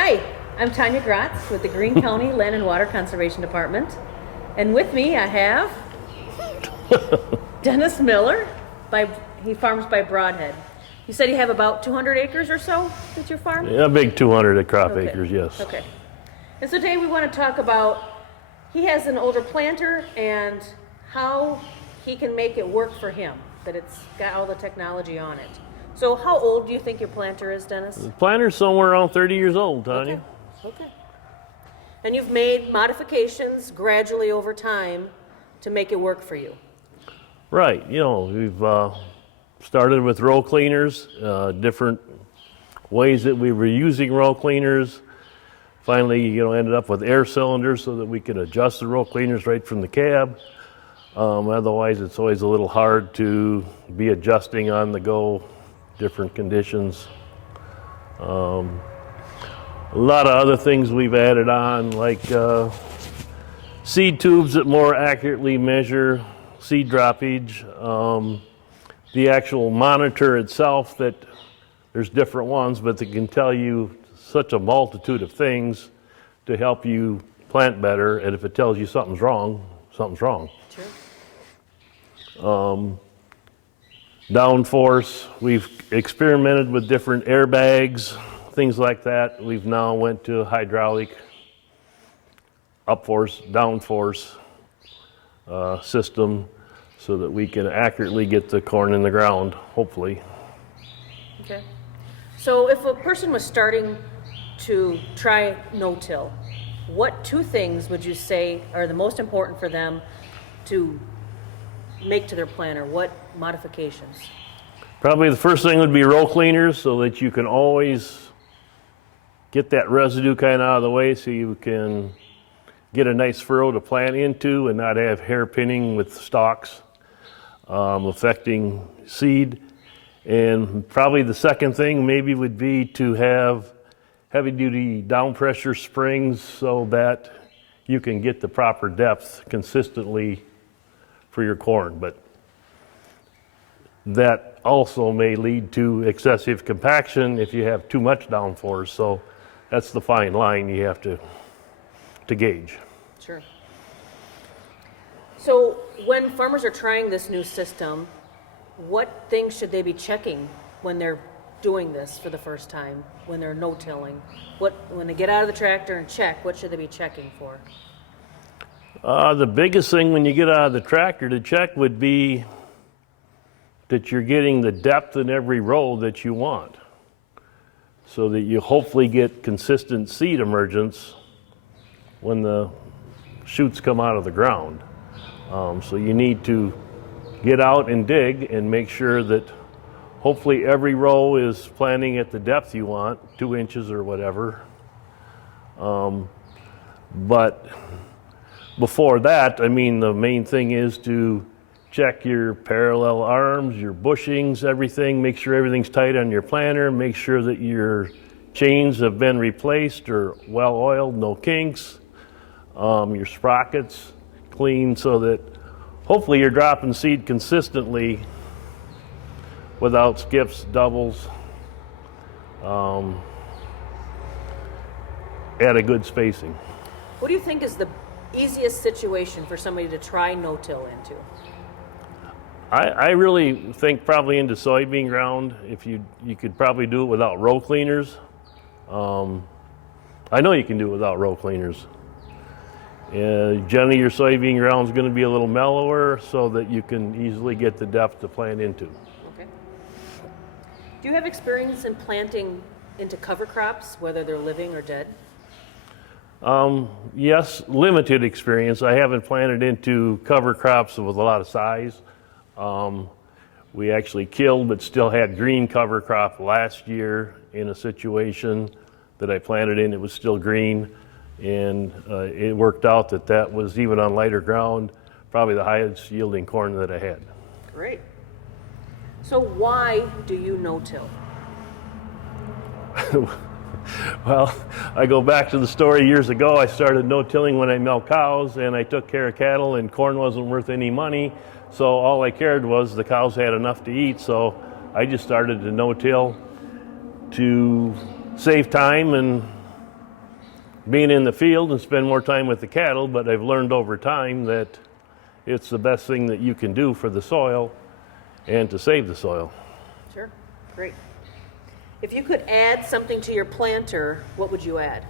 Hi, I'm Tonya Gratz with the Greene County Land and Water Conservation Department. And with me I have Dennis Miller. He farms by Broadhead. You said you have about 200 acres or so at your farm? Yeah, a big 200 crop Okay. acres, yes. Okay. And so today we want to talk about, he has an older planter and how he can make it work for him, that it's got all the technology on it. So how old do you think your planter is, Dennis? The planter's somewhere around 30 years old, Tonya. Okay. And you've made modifications gradually over time to make it work for you. Right, we've started with row cleaners, different ways that we were using row cleaners. Finally, ended up with air cylinders so that we could adjust the row cleaners right from the cab. Otherwise, it's always a little hard to be adjusting on the go, different conditions. A lot of other things we've added on, like seed tubes that more accurately measure seed droppage. The actual monitor itself, that there's different ones, but they can tell you such a multitude of things to help you plant better. And if it tells you something's wrong, something's wrong. Sure. Downforce, we've experimented with different airbags, things like that. We've now went to hydraulic upforce, downforce system so that we can accurately get the corn in the ground, hopefully. Okay. So if a person was starting to try no-till, what two things would you say are the most important for them to make to their planter? What modifications? Probably the first thing would be row cleaners, so that you can always get that residue kind of out of the way so you can get a nice furrow to plant into and not have hairpinning with stalks affecting seed. And probably the second thing maybe would be to have heavy duty down pressure springs so that you can get the proper depth consistently for your corn. But that also may lead to excessive compaction if you have too much downforce. So that's the fine line you have to gauge. Sure. So when farmers are trying this new system, what things should they be checking when they're doing this for the first time, when they're no-tilling? When they get out of the tractor and check, what should they be checking for? The biggest thing when you get out of the tractor to check would be that you're getting the depth in every row that you want, so that you hopefully get consistent seed emergence when the shoots come out of the ground. So you need to get out and dig and make sure that hopefully every row is planting at the depth you want, 2 inches or whatever. But before that, the main thing is to check your parallel arms, your bushings, everything. Make sure everything's tight on your planter. Make sure that your chains have been replaced or well oiled, no kinks. Your sprockets clean, so that hopefully you're dropping seed consistently without skips, doubles, at a good spacing. What do you think is the easiest situation for somebody to try no-till into? I really think probably into soybean ground. If you could probably do it without row cleaners. I know you can do it without row cleaners. Generally your soybean ground is going to be a little mellower so that you can easily get the depth to plant into. Okay. Do you have experience in planting into cover crops, whether they're living or dead? Yes, limited experience. I haven't planted into cover crops with a lot of size. We actually killed but still had green cover crop last year in a situation that I planted in. It was still green, and it worked out that was, even on lighter ground, probably the highest yielding corn that I had. Great. So why do you no-till? Well, I go back to the story years ago. I started no-tilling when I milked cows, and I took care of cattle, and corn wasn't worth any money. So all I cared was the cows had enough to eat. So I just started to no-till to save time and being in the field and spend more time with the cattle, but I've learned over time that it's the best thing that you can do for the soil and to save the soil. Sure, great. If you could add something to your planter, what would you add?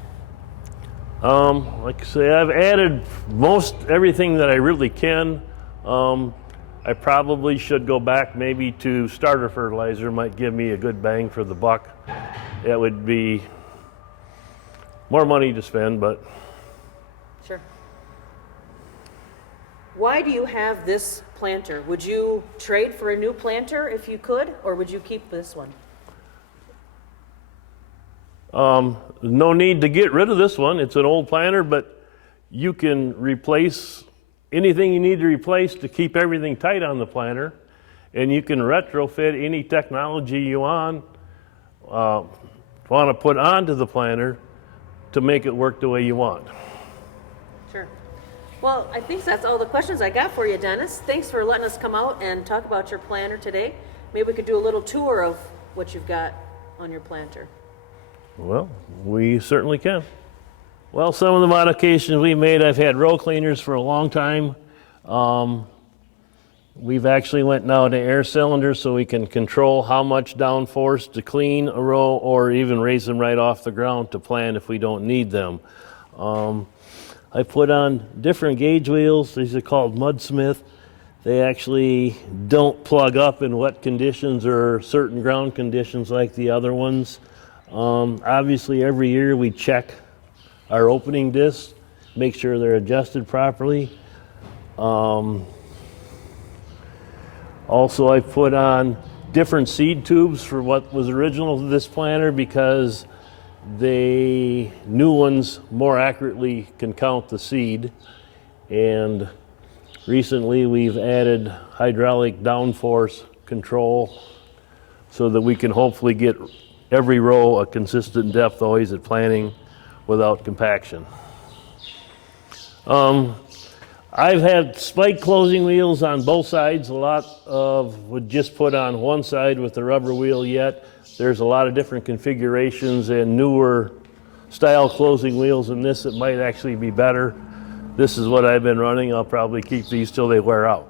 Like I say, I've added most everything that I really can. I probably should go back maybe to starter fertilizer, might give me a good bang for the buck. It would be more money to spend, but. Sure. Why do you have this planter? Would you trade for a new planter if you could, or would you keep this one? No need to get rid of this one. It's an old planter, but you can replace anything you need to replace to keep everything tight on the planter, and you can retrofit any technology you want to put onto the planter to make it work the way you want. Sure. Well, I think that's all the questions I got for you, Dennis. Thanks for letting us come out and talk about your planter today. Maybe we could do a little tour of what you've got on your planter. Well, we certainly can. Well, some of the modifications we made, I've had row cleaners for a long time. We've actually went now to air cylinders so we can control how much downforce to clean a row or even raise them right off the ground to plant if we don't need them. I put on different gauge wheels. These are called Mudsmith. They actually don't plug up in wet conditions or certain ground conditions like the other ones. Obviously, every year we check our opening discs, make sure they're adjusted properly. Also, I put on different seed tubes for what was original to this planter because the new ones more accurately can count the seed. And recently we've added hydraulic downforce control so that we can hopefully get every row a consistent depth always at planting without compaction. I've had spike closing wheels on both sides. A lot of would just put on one side with the rubber wheel yet. There's a lot of different configurations and newer style closing wheels in this that might actually be better. This is what I've been running. I'll probably keep these till they wear out.